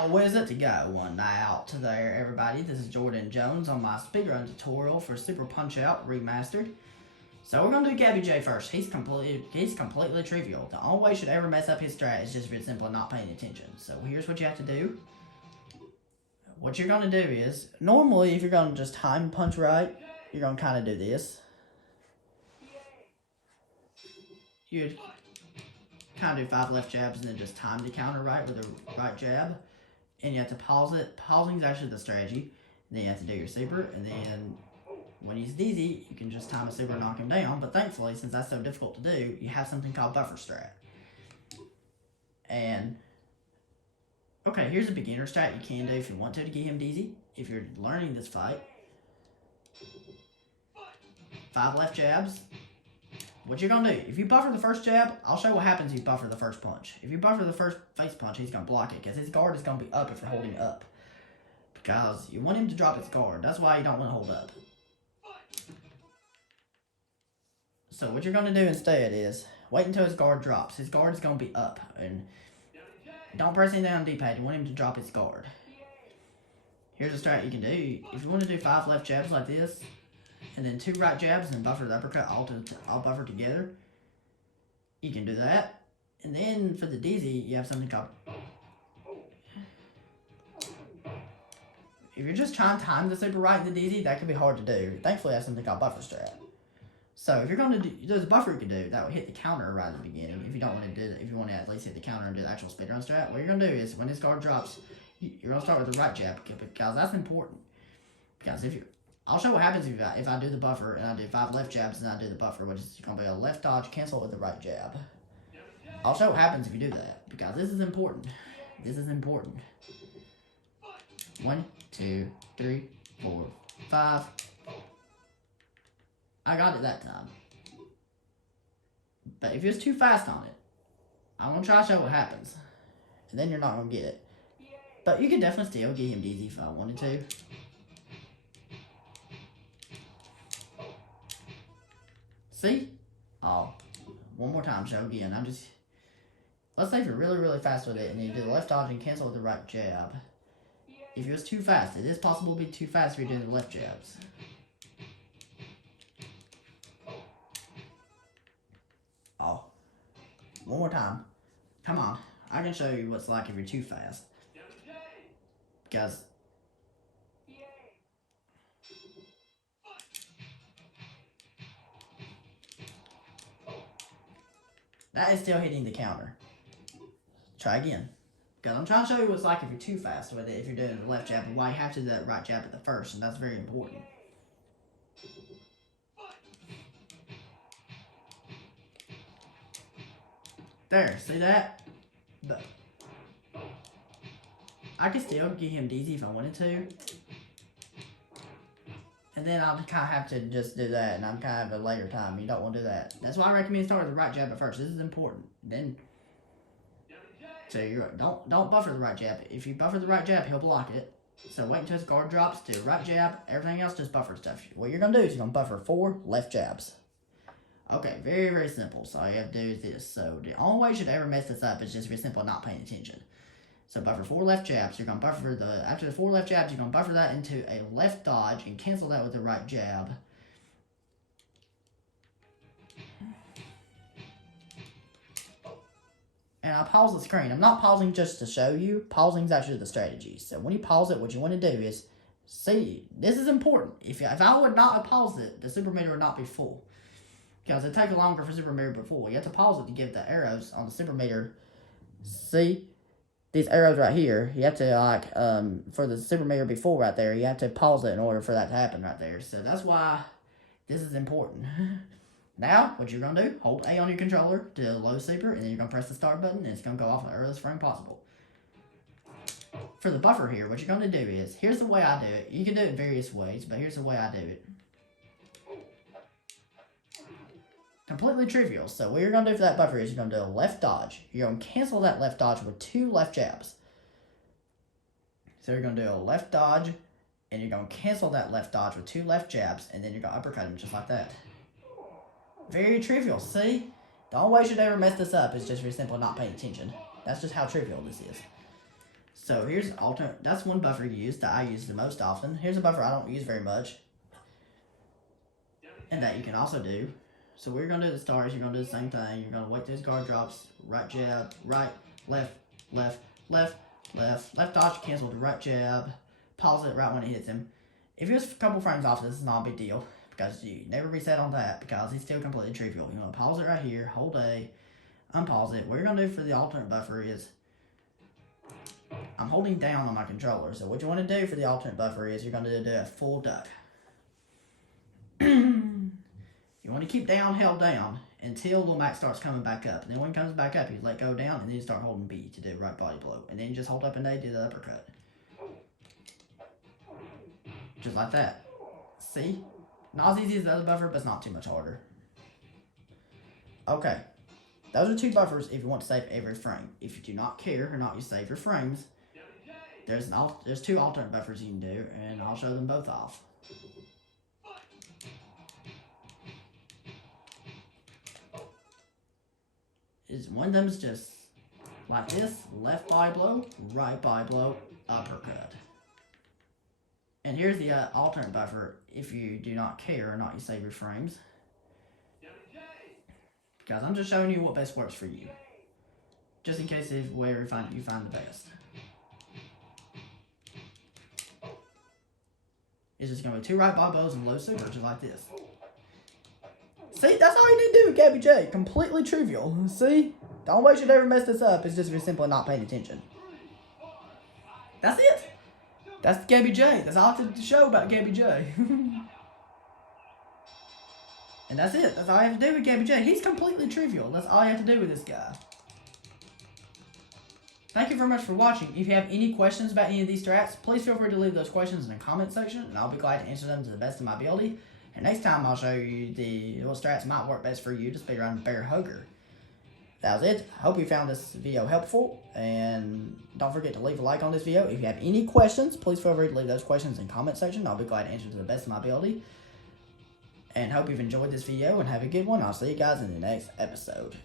How is it to go one night out to there, everybody? This is Jordan Jones on my speedrun tutorial for Super Punchout Remastered. So we're gonna do Gabby J first. He's completely trivial. The only way you should ever mess up his strat is just for simply not paying attention. So here's what you have to do. What you're gonna do is, normally if you're gonna just time punch right, you're gonna kind of do this. You'd kind of do 5 left jabs and then just time the counter right with the right jab. And you have to pause it. Pausing is actually the strategy. And then you have to do your super, and then when he's dizzy, you can just time a super and knock him down. But thankfully, since that's so difficult to do, you have something called buffer strat. And okay, here's a beginner strat you can do if you want to get him dizzy. If you're learning this fight, 5 left jabs. What you're gonna do, if you buffer the first jab, I'll show you what happens if you buffer the first punch. If you buffer the first face punch, he's gonna block it because his guard is gonna be up if you're holding up. Because you want him to drop his guard. That's why you don't want to hold up. So what you're gonna do instead is wait until his guard drops. His guard is gonna be up, and don't press anything on the D-pad. You want him to drop his guard. Here's a strat you can do. If you want to do 5 left jabs like this, and then 2 right jabs and buffer the uppercut all buffer together, you can do that. And then for the dizzy, you have something called, if you're just trying to time the super right in the dizzy, that can be hard to do. Thankfully I have something called buffer strat. So if you're going to do, there's a buffer you can do that will hit the counter right at the beginning. If you don't want to do that, if you want to at least hit the counter and do the actual speedrun strat, what you're going to do is when this guard drops, you're going to start with the right jab because that's important. Because if you, I'll show what happens if I do the buffer and I do 5 left jabs and I do the buffer, which is going to be a left dodge, cancel with the right jab. I'll show what happens if you do that, because this is important. This is important. 1, 2, 3, 4, 5. I got it that time. But if it's too fast on it, I'm going to try to show what happens. And then you're not going to get it. But you can definitely still get him dizzy if I wanted to. See? Oh, one more time, show again. Let's say if you're really fast with it and you do the left dodge and cancel with the right jab. If it was too fast, it is possible to be too fast if you're doing the left jabs. Oh, one more time. Come on, I can show you what's like if you're too fast. Because that is still hitting the counter. Try again. Because I'm trying to show you what it's like if you're too fast with it, if you're doing the left jab, and why you have to do that right jab at the first, and that's very important. There, see that? But I could still get him dizzy if I wanted to. And then I'll kind of have to just do that, and I'm kind of at a later time. You don't want to do that. That's why I recommend start with the right jab at first. This is important. Then, so you don't buffer the right jab. If you buffer the right jab, he'll block it. So wait until his guard drops, do the right jab. Everything else just buffer stuff. What you're gonna do is you're gonna buffer 4 left jabs. Okay, very simple. So all you have to do is this. So the only way you should ever mess this up is just very simple, not paying attention. So buffer 4 left jabs. You're gonna buffer after the 4 left jabs, you're gonna buffer that into a left dodge and cancel that with the right jab. And I pause the screen. I'm not pausing just to show you. Pausing is actually the strategy. So when you pause it, what you want to do is, see, this is important. If I would not have paused it, the super meter would not be full. Because it takes longer for super meter to be full. You have to pause it to give the arrows on the super meter. See? These arrows right here, you have to, for the super meter to be full right there, you have to pause it in order for that to happen right there. So that's why this is important. Now, what you're going to do, hold A on your controller to the low super, and then you're going to press the start button, and it's going to go off at the earliest frame possible. For the buffer here, what you're going to do is, here's the way I do it. You can do it in various ways, but here's the way I do it. Completely trivial. So what you're going to do for that buffer is you're going to do a left dodge. You're going to cancel that left dodge with 2 left jabs. So you're going to do a left dodge, and you're going to cancel that left dodge with 2 left jabs, and then you're going to uppercut him just like that. Very trivial, see? The only way you should ever mess this up is just very simple not paying attention. That's just how trivial this is. So here's alternate. That's one buffer you use that I use the most often. Here's a buffer I don't use very much, and that you can also do. So we're gonna do the stars. You're gonna do the same thing. You're gonna wait till his guard drops. Right jab, right, left, left, left, left, left dodge, cancel the right jab. Pause it right when it hits him. If you're a couple frames off, this is not a big deal because you never reset on that because he's still completely trivial. You're gonna pause it right here, hold A, unpause it. What you're gonna do for the alternate buffer is I'm holding down on my controller. So what you want to do for the alternate buffer is you're gonna do a full duck. You want to keep down held down until the max starts coming back up. And then when it comes back up, you let go down and then you start holding B to do right body blow. And then you just hold up and A, do the uppercut. Just like that. See? Not as easy as the other buffer, but it's not too much harder. Okay. Those are two buffers if you want to save every frame. If you do not care or not you save your frames, there's two alternate buffers you can do, and I'll show them both off. One of them is just like this, left body blow, right body blow, uppercut. And here's the alternate buffer if you do not care or not you save your frames. Guys, I'm just showing you what best works for you. Just in case if where you find the best. It's just going to be two right body blows and low super, just like this. See, that's all you need to do with Gabby J. Completely trivial. See? The only way you should ever mess this up is just if you're simply not paying attention. That's it. That's Gabby J. That's all I have to show about Gabby J. And that's it. That's all I have to do with Gabby J. He's completely trivial. That's all you have to do with this guy. Thank you very much for watching. If you have any questions about any of these strats, please feel free to leave those questions in the comment section, and I'll be glad to answer them to the best of my ability. And next time I'll show you what strats might work best for you to speedrun Bear Hugger. That was it. Hope you found this video helpful, and don't forget to leave a like on this video. If you have any questions, please feel free to leave those questions in the comment section. I'll be glad to answer to the best of my ability. And hope you've enjoyed this video and have a good one. I'll see you guys in the next episode.